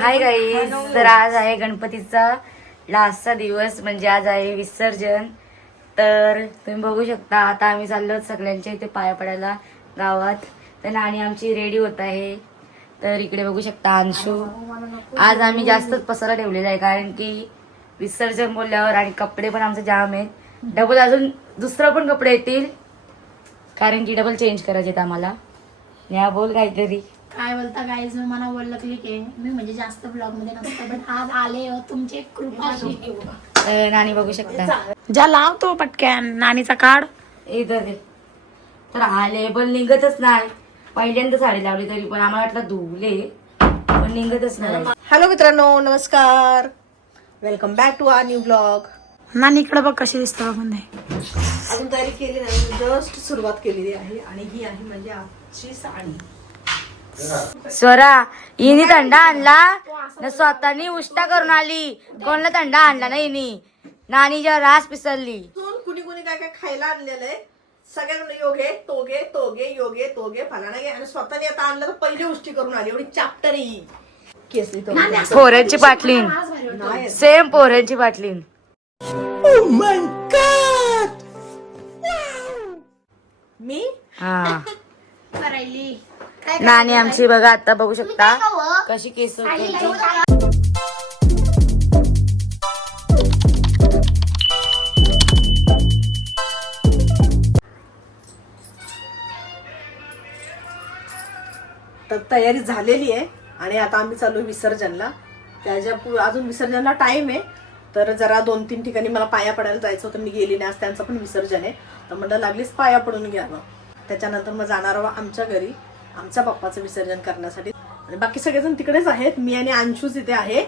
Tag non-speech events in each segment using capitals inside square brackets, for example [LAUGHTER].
Hi guys तर आज आहे गणपतीचा लास्टचा दिवस म्हणजे आज आहे विसर्जन. तर तुम्ही बघू शकता आता आम्ही चाललो सगळ्यांच्या इथे पाया पडायला गावात. तर नाणी आमची रेडी होत आहे. तर इकडे बघू शकता अंशू. आज आम्ही जास्तच पसारा ठेवलेला आहे कारण की विसर्जन बोलल्यावर आणि कपडे पण आमचे जाम आहेत. डबल अजून दुसरं पण कपडे येतील. कारण की डबल चेंज करायचे आहेत आम्हाला. या बोल काहीतरी. काय बोलता गाईज मी मला बोललं की की मी म्हणजे जास्त ब्लॉगमध्ये नसतं पण आज आले हो तुमची कृपा. नाणी बघू शकता. ज्या लावतो पटक्यान नानीचा कार्ड इथं ते तर हा लेबल निघतच नाही. पहिल्यांदा साडी लावली तरी पण आम्हाला वाटलं धुवले पण निघतच नाही. हॅलो मित्रांनो नमस्कार. Welcome back to our new blog नानी इकडे बघ कशी दिसतं मध्ये अजून तयारी केली नाही जस्ट सुरुवात केलेली आहे. आणि ही आहे म्हणजे आजची साडी. स्वरा हिने थंडा आणला? न स्वतःनी उष्टा करून आली. कोणाला थंडा आणला ना हिनी नानी जेव्हा रास पिसरली कुणी कुणी काय काय खायला आणलेलं आहे? सगळ्यांना योगे तोगे तोगे योगे तोगे फलाना गे आणि स्वतःने आता आणलं तर पहिली गोष्टी करून आली. एवढी चाप्टर ही. केसली पोऱ्यांची सेम पोऱ्यांची पाटलीन. मी? हा. [LAUGHS] नानी आमची बघा आता बघू शकता. कशी केस होती. तर तयारी झालेली आहे आणि आता आम्ही चालू आहे विसर्जनला. त्याच्या अजून विसर्जनला टाइम आहे. तर जरा दोन तीन ठिकाणी मला पाया पडायला जायचं होतं. मी गेली नाही आज त्यांचं पण विसर्जन आहे. तर म्हणलं लागलीच पाया पडून घ्यावं. त्याच्यानंतर मग जाणार आहोत आमच्या घरी. आमच्या पप्पाचं विसर्जन करण्यासाठी. आणि बाकी सगळेजण तिकडेच आहेत. मी आणि अंशूच इथे आहे.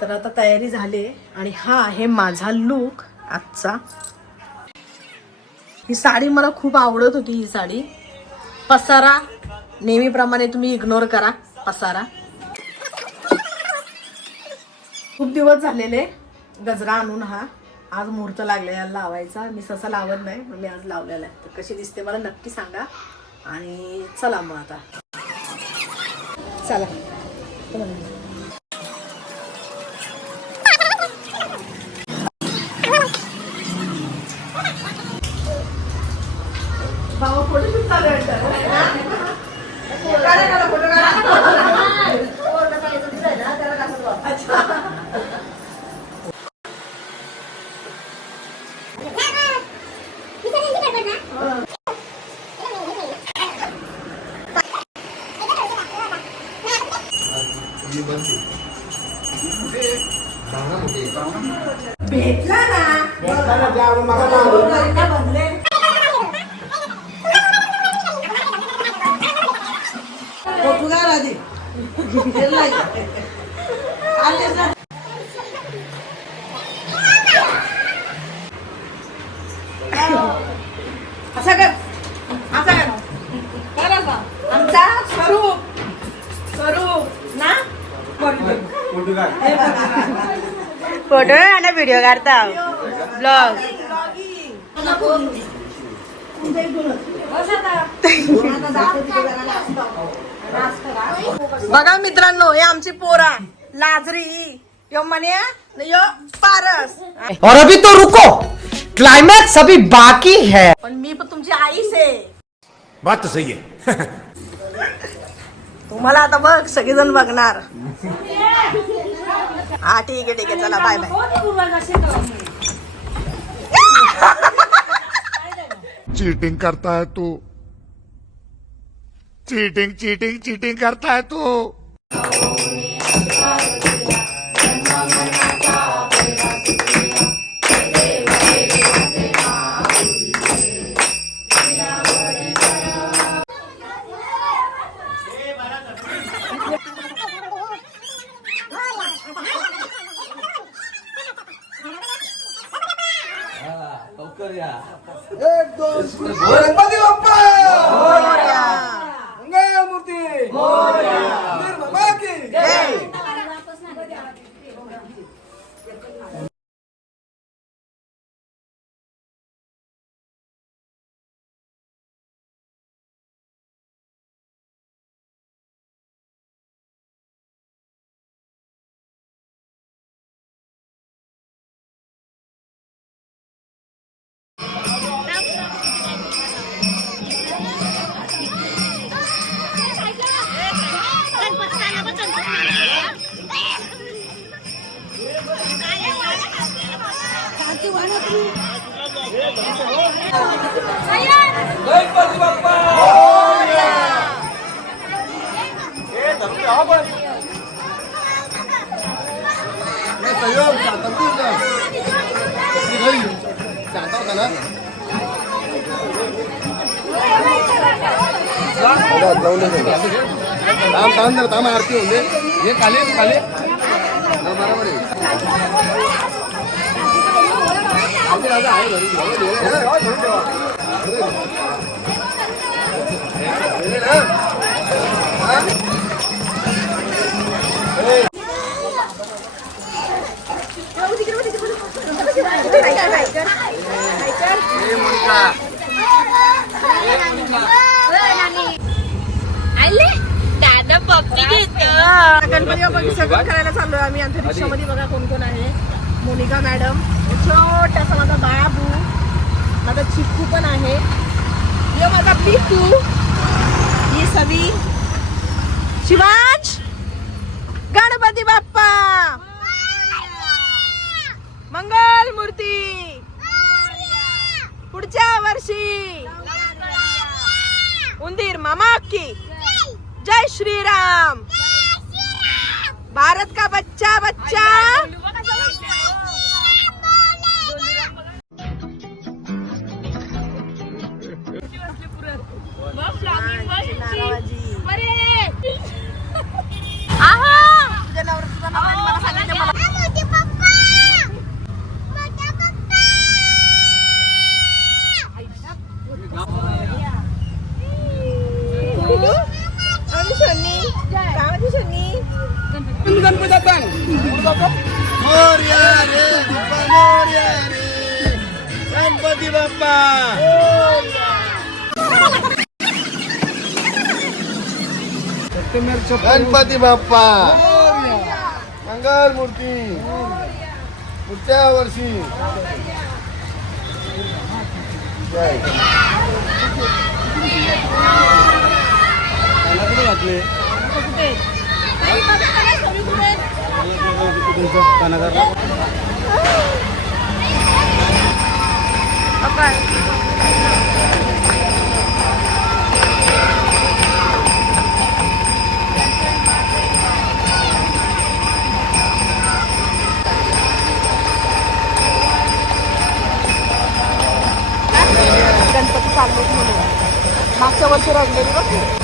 तर आता तयारी झाली आणि हा आहे माझा लुक आजचा. ही साडी मला खूप आवडत होती ही साडी. पसारा. नेहमीप्रमाणे तुम्ही इग्नोर करा पसारा. खूप दिवस झालेले गजरा आणून हा. आज मुहूर्त लागला याला लावायचा. मी ससा लावत नाही पण मी आज लावलेला आहे. तर कशी दिसते मला नक्की सांगा. आणि चला मग आता. चला बाबा फोटो शूट चालू आहे वाटतं. काढा, काढा, फोटो काढा. अच्छा. भेटला ना आधी आलेच ना असं कर असं कर. आमचा स्वरूप स्वरूप ना बघा. फ़ोटो आणि व्हिडिओ काढता ब्लॉग बघा मित्रांनो हे आमची पोरा. लाजरी यो म्हणे यो पारस और अभी तो रुको। क्लाइमैक्स अभी बाकी है। पण मी पण तुमची आईच आहे. बात तो सही है. [LAUGHS] तुम्हाला आता बघ सगळेजण बघणार. हा ठीक आहे ठीक आहे. चला बाय बाय चीटिंग करता है तू. चीटिंग चीटिंग चीटिंग करता है तू. करूया. एक दोन गणपती बाप्पा! काम थांब जरा थांब आरती होते हे काले काले बरोबर आहे. गणपती बाप्पा विसर्जन करायला चाललोय आम्ही अंतरिक्षामध्ये बघा कोण कोण आहे मोनिका मॅडम छोटासा माझा बाबू माझा चिक्कू पण आहे. ये माझा पिकू. ही सवी. शिवाज गणपती बाप्पा. मंगल मूर्ती. पुढच्या वर्षी. उंदीर मामा की. जय श्रीराम. भारत का बच्चा बच्चा. आणि शनी गावाची शनी गणपती बाप्पा मोरया रे बाप्पा मोरया रे गणपती बाप्पा गणपती बाप्पा मंगल मूर्ती पुढच्या वर्षी जय. त्याला कुठे घातले गणपती चाललेत म्हणून मागच्या वर्षी रंगलेली बघ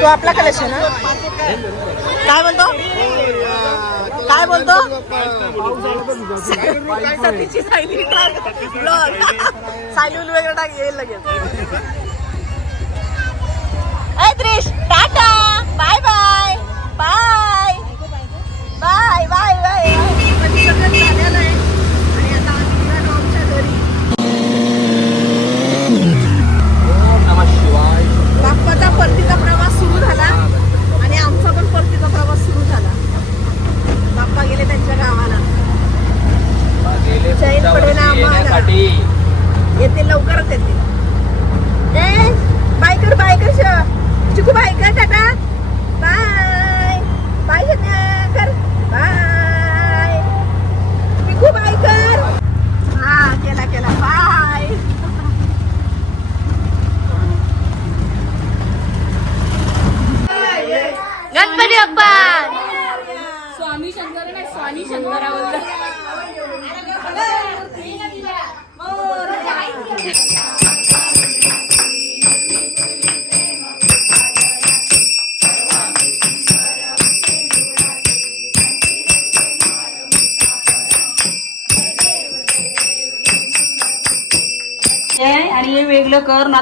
तो आपला कलेक्शन काय बोलतो? काय बोलतो? सतीची सायली टाक. सायली वगैरे टाक येईल लगेच. त्रिश Tata. Bye bye. Bye. Bye bye bye.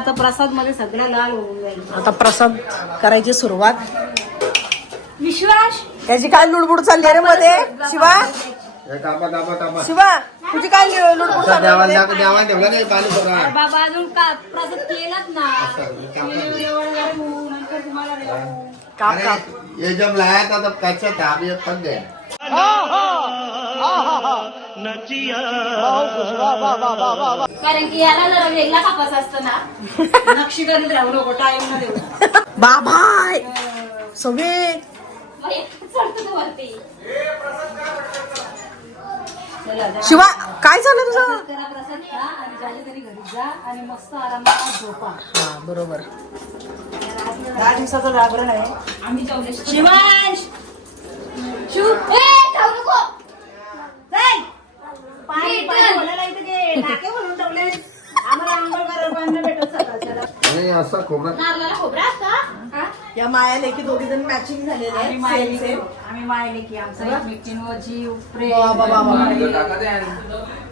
आता प्रसादमध्ये सगळं लाल होऊन जाईल. आता प्रसाद करायची सुरुवात. विश्वास? त्याची काय लुडबुड चालली रे मध्ये? शिवा? शिवा तुझी काय लुडबुड चालली आहे देवाला मध्ये? देवाला ठेवला नाही पाणी भरा बाबा अजून का प्रसाद केलाच ना? एवढं होऊ, नंतर तुम्हाला देऊ. काप काप. ये जब लाया था तब कच्चा था? अभी पक गया. कारण की याला जरा वेगळा कापाचा असतो ना. नक्षी करीत राहू नको टाइम न देऊ बाबाय! सगळे. शिवा काय झालं तुझं? करा प्रसाद खा आणि झाले तरी घरी जा आणि मस्त आरामात झोपा. हा बरोबर. दहा दिवसाचं जागरण आहे. आम्ही शिवांश! शिव ए जाऊ नको. जाय पाणी पाणी बोलायला इथे ते टाके भरून ठेवले. आम्हाला आंघोळ करायला पाणी नाही भेटत सकाळच्याला आणि असा खोबरा. नारळाला खोबरा असता. हा? या माया लेकी दोघी जण मॅचिंग झालेले आम्ही आहेत आम्ही आमचा एकमेकींवर जीव प्रेम बाबा, बाबा.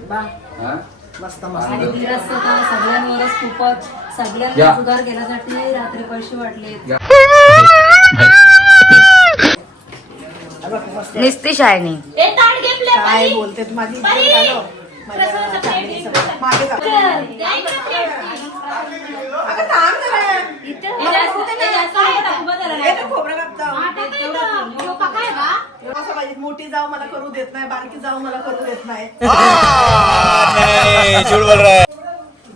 बा. मस्त मस्त. आणि धीरज स्वतः सगळ्यांवरच खूपच सगळ्यांना सुधार केल्यासाठी रात्री पैसे वाटले निस्ती शायनी ए ताट घे प्लेट काय. बोलते माझी मोठी जाऊ मला करू देत नाही. बारकी जाऊ मला करू देत नाही.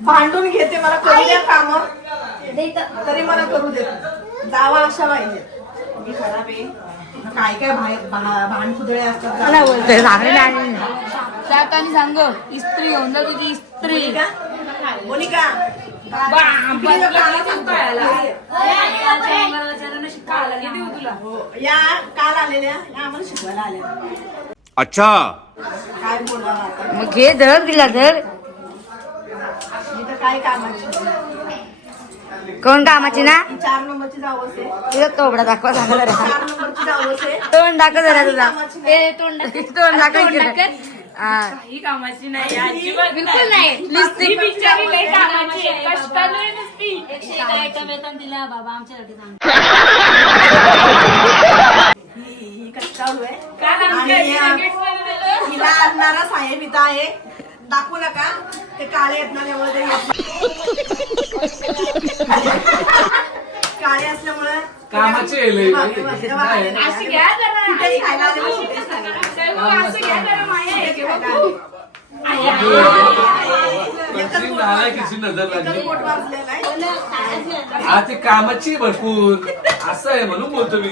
भांडून घेते मला करू द्या काम. तरी मला करू देत. जावा अशा पाहिजे मी खराब आहे. काय काय बाहेर भा- भांडकुदळे असतात जाताना सांग इस्त्री घेऊन जाते की इस्त्री. मोनिका? हो, या काल आलेल्या. या आम्हाला शिकवायला आल्या. अच्छा. काय बोलणार आता? मग घे धर दिला धर. काय कामाची कोण कामाची ना? चार नंबरची जाऊ असे तुझा तोबडा दाखवा चार नंबरची तोंड दाखव जरा तुझा. तोंड दाखव. [LAUGHS] इकडे. हा. कामाची नाही अजिबात बिलकुल नाही. नुसती बिचारी लई कामाची आहे कष्टाला आहे नुसती. एकशे एक आयटम वेतन दिला बाबा आमच्यासाठी सांग. ही ही कष्टाळू आहे. काल आमच्या आणि, आधी अं, nuggets मध्ये दिलं. हिला आणणारा साहेब इथं आहे. दाखवू नका. ते काळे आहेत ना त्यामुळे ते येत नाही. काळे असल्यामुळे कामाचे आहे. असं घ्या जरा. असं घ्या जरा माया की नालायकीची नजर लागली. पोट वाजलेलं आहे. आज ती कामाची आहे भरपूर. असं आहे म्हणून बोलतो मी.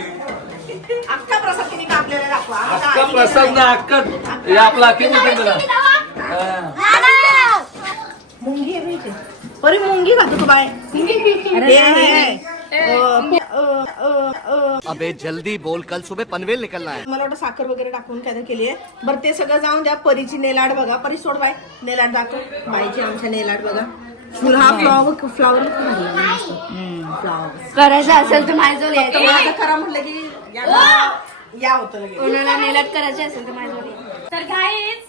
अख्खा प्रसाद तिने कापलेला दाखवा. अक्का प्रसाद ना अक्का हे आपला बोलतो तुला हा. मुंगी आहे माहिती अरे मुंगी खातो तू बाय. अबे जल्दी बोल. कल सुबह पनवेल निकलना है. मला वाटतं साखर वगैरे टाकून काय केली आहे बरं ते सगळं जाऊन द्या. परीची नेलाड बघा. परी सोड बाय. नेलाड दाखव. बाईची आमच्या नेलाड बघा. फुल हा फ्लॉवर फ्लॉवर फ्लॉवर करायचं असेल तर माझं माझं खरं म्हटलं की या या होतं लगेच. कोणाला नेलाट करायचे असेल तर माझं तर काहीच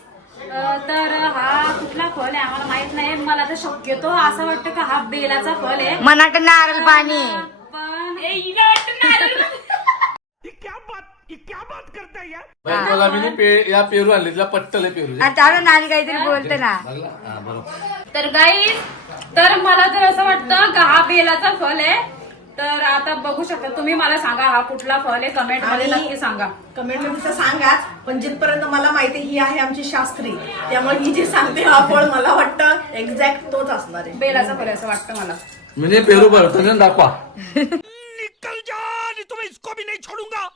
तर हा कुठला फळ आहे? आम्हाला माहीत नाही. मला तर शक्यतो असं वाटतं का हा बेलाचा फळ आहे? मनाट नारळ पाणी. पण ए, हिला वाटतं नारळ. बाई, मला मी नी पे- या पेरू आणले. तिला पट्टले पेरू. आता नानी काहीतरी बोलते ना. लागला हा बरोबर. तर गाईज तर मला तर असं वाटतं का हा बेलाचा फळ आहे? तर आता बघू शकता तुम्ही मला सांगा हा कुठला फळ आहे? कमेंटमध्ये आणि- नक्की सांगा. कमेंटमध्ये तर सांगाच पण जिथपर्यंत मला माहिती ही आहे आमची शास्त्री त्यामुळे ही जी सांगते हा फळ मला वाटतं एक्झॅक्ट तोच असणार आहे. बेलाचा फळ आहे असं वाटतं मला. म्हणजे पेरू भरतो दाखवा निकल जा नहीं तो मैं इसको भी नहीं छोड़ूंगा.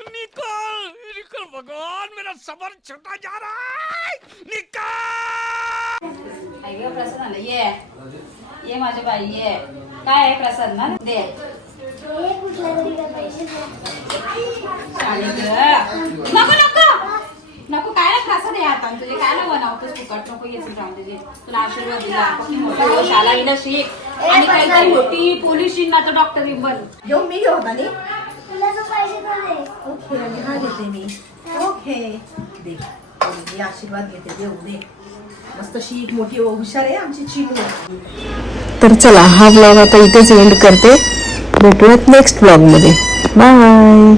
निकल निकल भगवान मेरा सबर छुटा जा रहा है. निकल! आई गं, प्रसाद आला. ये. ये माझ्या बाई ये. काय आहे प्रसाद ना? दे. नको नको. नको काय ना प्रसाद? आहे आता. तुझे काय ना बनवतोस? फुकट नको येते जाऊन तुझे तुला आशीर्वाद दिला. मोठा हो, शाळा गेला शिक. आणि काहीतरी मोठी पोलीस शिक ना तर डॉक्टर बन घेऊ मी घेऊ आणि ओके हा घेते मी. ओके. दे. मी आशीर्वाद घेते देऊ दे. मस्त मोठी हुशार आहे आमची चिनू तर चला हा ब्लॉग आता इथेच एंड करते. भेटूयात नेक्स्ट ब्लॉगमध्ये बाय